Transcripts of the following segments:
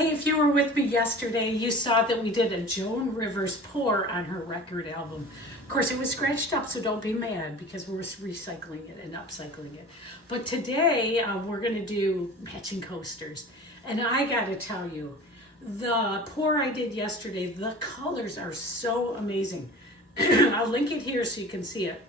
Hey, if you were with me yesterday, you saw that we did a Joan Rivers pour on her record album. Of course, it was scratched up, so don't be mad because we're recycling it and upcycling it. But today, we're going to do matching coasters. And I got to tell you, the pour I did yesterday, the colors are so amazing. I'll link it here so you can see it.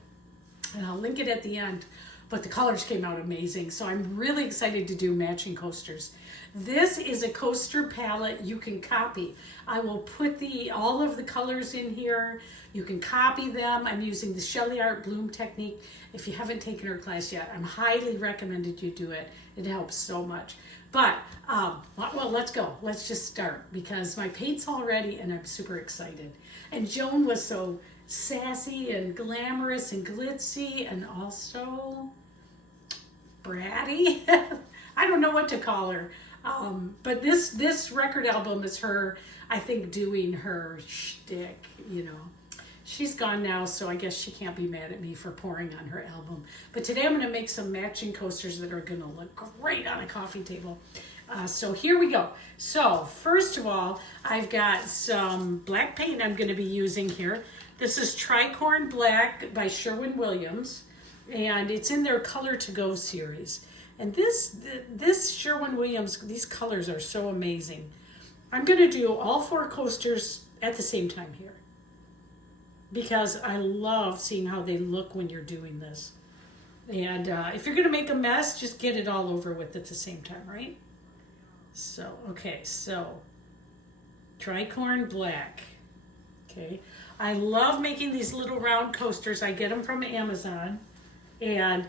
And I'll link it at the end. But the colors came out amazing. So I'm really excited to do matching coasters. This is a coaster palette you can copy. I will put all of the colors in here. You can copy them. I'm using the SheleeArt bloom technique. If you haven't taken her class yet, I'm highly recommended you do it. It helps so much. But, well, let's go. Let's just start because my paint's all ready and I'm super excited. And Joan was so sassy and glamorous and glitzy and also bratty. I don't know what to call her. But this record album is her, I think, doing her shtick, you know. She's gone now, so I guess she can't be mad at me for pouring on her album. But today I'm going to make some matching coasters that are going to look great on a coffee table. So here we go. So first of all, I've got some black paint I'm going to be using here. This is Tricorn Black by Sherwin-Williams, and it's in their Color to Go series. And this Sherwin-Williams, these colors are so amazing. I'm going to do all 4 coasters at the same time here because I love seeing how they look when you're doing this. And if you're going to make a mess, just get it all over with at the same time, right? So, okay, so Tricorn Black. Okay, I love making these little round coasters. I get them from Amazon, and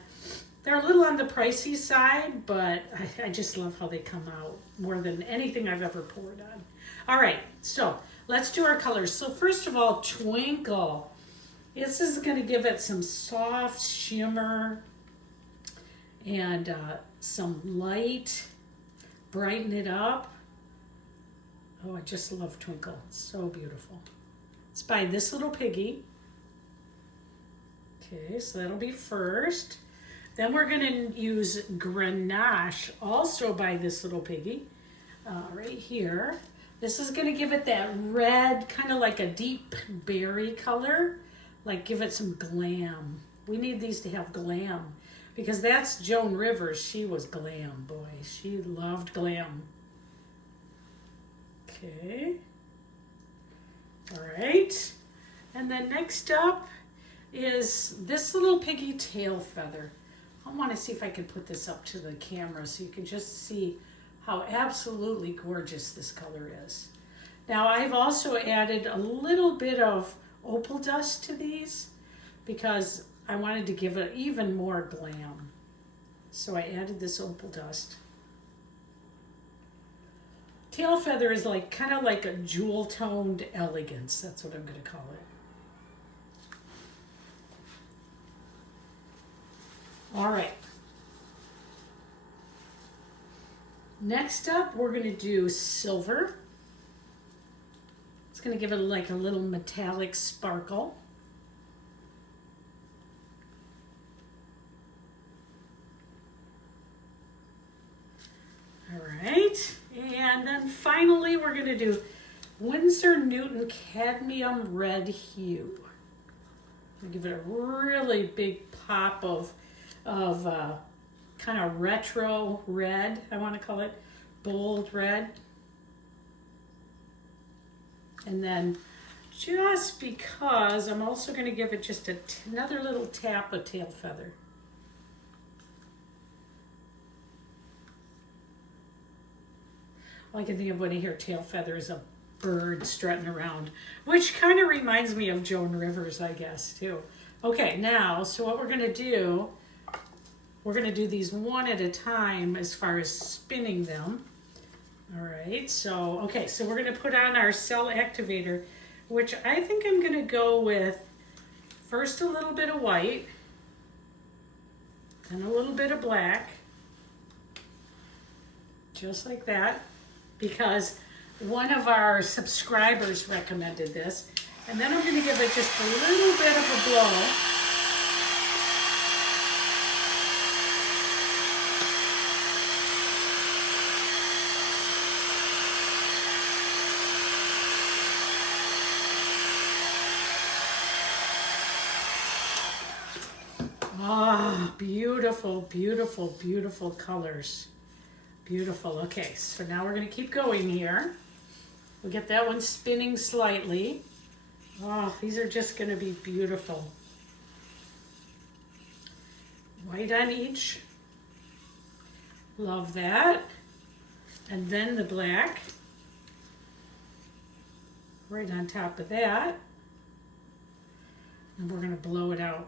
they're a little on the pricey side, but I just love how they come out more than anything I've ever poured on. All right, so let's do our colors. So first of all, Twinkle. This is going to give it some soft shimmer and some light, brighten it up. Oh, I just love Twinkle. It's so beautiful. It's by This Little Piggy. Okay, so that'll be first. Then we're going to use Grenache, also by This Little Piggy, right here. This is going to give it that red, kind of like a deep berry color, like give it some glam. We need these to have glam because that's Joan Rivers. She was glam, boy. She loved glam. Okay. All right. And then next up is This Little Piggy tail feather. I want to see if I can put this up to the camera so you can just see how absolutely gorgeous this color is. Now I've also added a little bit of opal dust to these because I wanted to give it even more glam. So I added this opal dust. Tail feather is like kind of like a jewel toned elegance. That's what I'm going to call it. All right. Next up, we're going to do silver. It's going to give it like a little metallic sparkle. All right. And then finally, we're going to do Winsor Newton Cadmium Red Hue. Give it a really big pop of kind of retro red, I want to call it, bold red. And then just because I'm also going to give it just another little tap of tail feather. All I can think of when I hear tail feather is a bird strutting around, which kind of reminds me of Joan Rivers, I guess, too. Okay, now, so what we're going to do, we're going to do these one at a time as far as spinning them. All right, so, okay, so we're going to put on our cell activator, which I think I'm going to go with first a little bit of white, then a little bit of black, just like that, because one of our subscribers recommended this. And then I'm going to give it just a little bit of a blow. Beautiful, beautiful, beautiful colors. Beautiful. Okay, so now we're going to keep going here. We'll get that one spinning slightly. Oh, these are just going to be beautiful. White on each. Love that. And then the black. Right on top of that. And we're going to blow it out.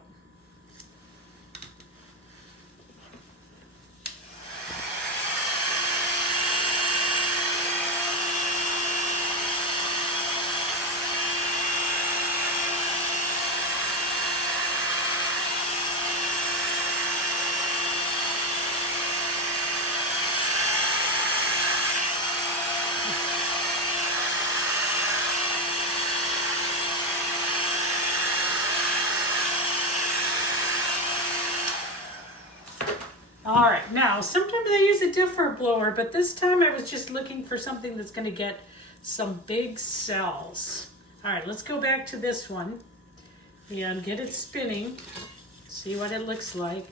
All right, now sometimes I use a different blower, but this time I was just looking for something that's going to get some big cells. All right, let's go back to this one and get it spinning. See what it looks like.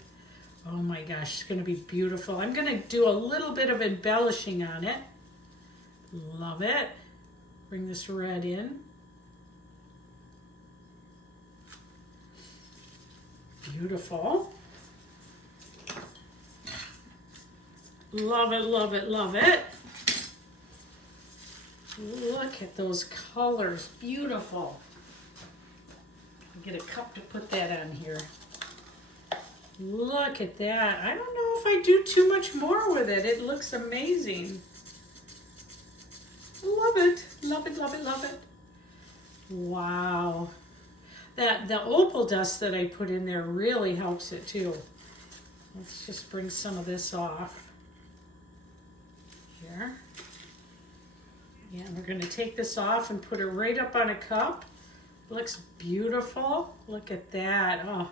Oh my gosh, it's going to be beautiful. I'm going to do a little bit of embellishing on it. Love it. Bring this red in. Beautiful. Love it, love it, love it. Look at those colors, beautiful. I'll get a cup to put that on here. Look at that. I don't know if I do too much more with it. It looks amazing. Love it, love it, love it, love it. Wow. The opal dust that I put in there really helps it too. Let's just bring some of this off. Here. Yeah, we're going to take this off and put it right up on a cup. Looks beautiful. Look at that. Oh,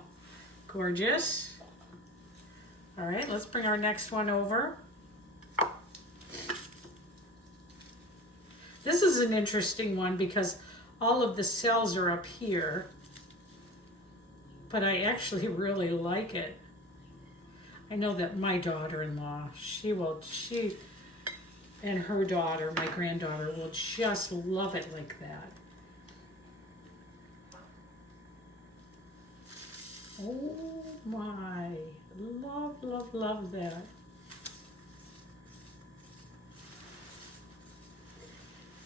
gorgeous. All right, let's bring our next one over. This is an interesting one because all of the cells are up here, but I actually really like it. I know that my daughter-in-law, she and her daughter, my granddaughter, will just love it like that. Oh my, love, love, love that.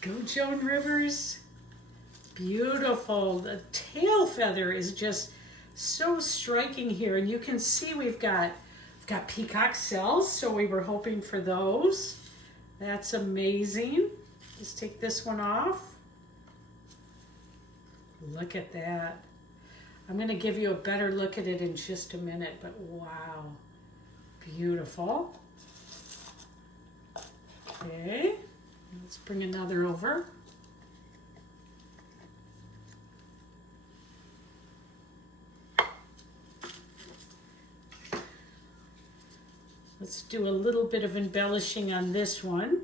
Go Joan Rivers. Beautiful. The tail feather is just so striking here, and you can see we've got peacock cells, so we were hoping for those. That's amazing. Just take this one off. Look at that. I'm going to give you a better look at it in just a minute, but wow. Beautiful. Okay, let's bring another over. Let's do a little bit of embellishing on this one.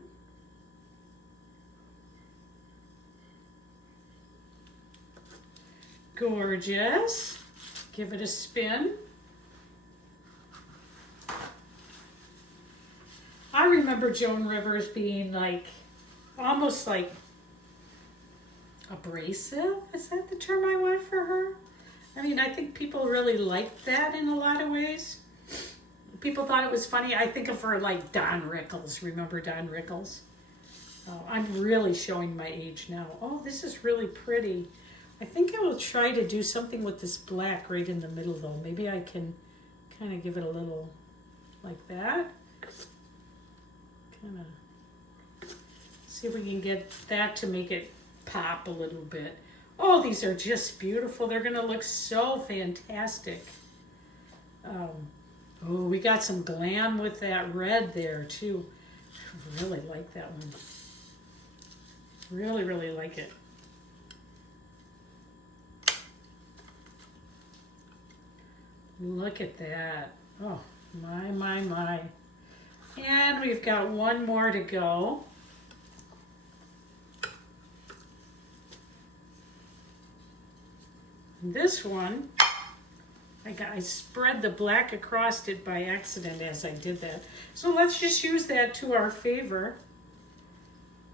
Gorgeous. Give it a spin. I remember Joan Rivers being like, almost like abrasive. Is that the term I want for her? I mean, I think people really liked that in a lot of ways. People thought it was funny. I think of her like Don Rickles. Remember Don Rickles? Oh, I'm really showing my age now. Oh, this is really pretty. I think I will try to do something with this black right in the middle though. Maybe I can kind of give it a little like that. Kind of see if we can get that to make it pop a little bit. Oh, these are just beautiful. They're going to look so fantastic. Oh, we got some glam with that red there too. I really like that one. Really, really like it. Look at that. Oh, my, my, my. And we've got one more to go. This one I spread the black across it by accident as I did that. So let's just use that to our favor.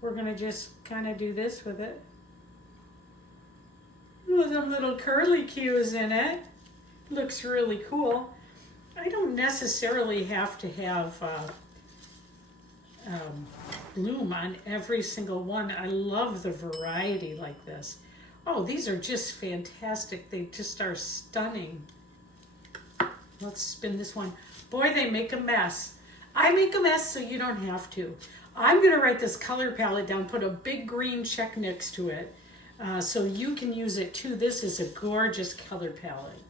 We're gonna just kind of do this with it. With some little curly cues in it. Looks really cool. I don't necessarily have to have bloom on every single one. I love the variety like this. Oh, these are just fantastic. They just are stunning. Let's spin this one. Boy, they make a mess. I make a mess so you don't have to. I'm gonna write this color palette down, put a big green check next to it so you can use it too. This is a gorgeous color palette.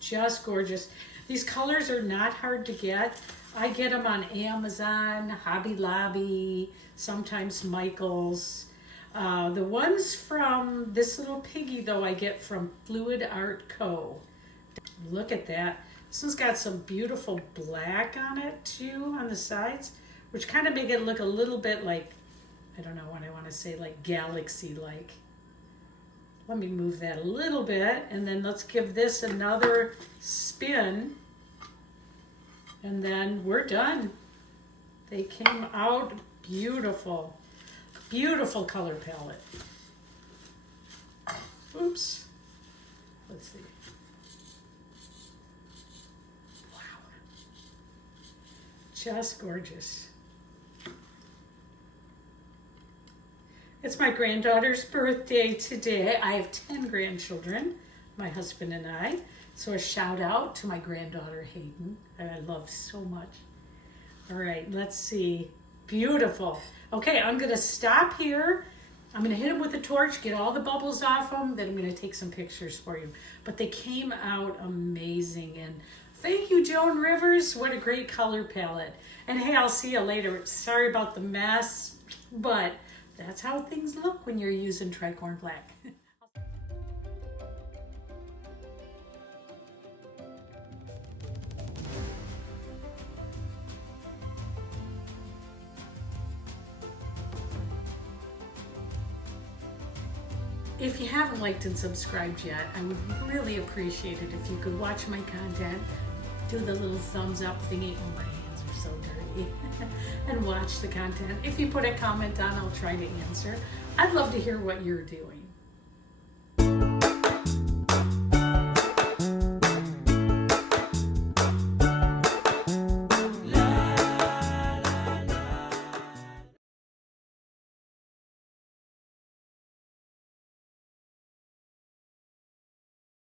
Just gorgeous. These colors are not hard to get. I get them on Amazon, Hobby Lobby, sometimes Michael's. The ones from this little Piggy though I get from Fluid Art Co. Look at that. This one's got some beautiful black on it too on the sides, which kind of make it look a little bit like, I don't know what I want to say, like galaxy-like. Let me move that a little bit, and then let's give this another spin, and then we're done. They came out beautiful. Beautiful color palette. Oops. Let's see. Wow. Just gorgeous. It's my granddaughter's birthday today. I have 10 grandchildren, my husband and I. So a shout out to my granddaughter Hayden, that I love so much. All right, let's see. Beautiful. Okay, I'm gonna stop here. I'm gonna hit them with a torch, get all the bubbles off them, then I'm gonna take some pictures for you. But they came out amazing, and thank you, Joan Rivers. What a great color palette. And hey, I'll see you later. Sorry about the mess, but that's how things look when you're using tricorn black. If you haven't liked and subscribed yet, I would really appreciate it if you could watch my content, do the little thumbs up thingy. Oh, my hands are so dirty. And watch the content. If you put a comment on, I'll try to answer. I'd love to hear what you're doing.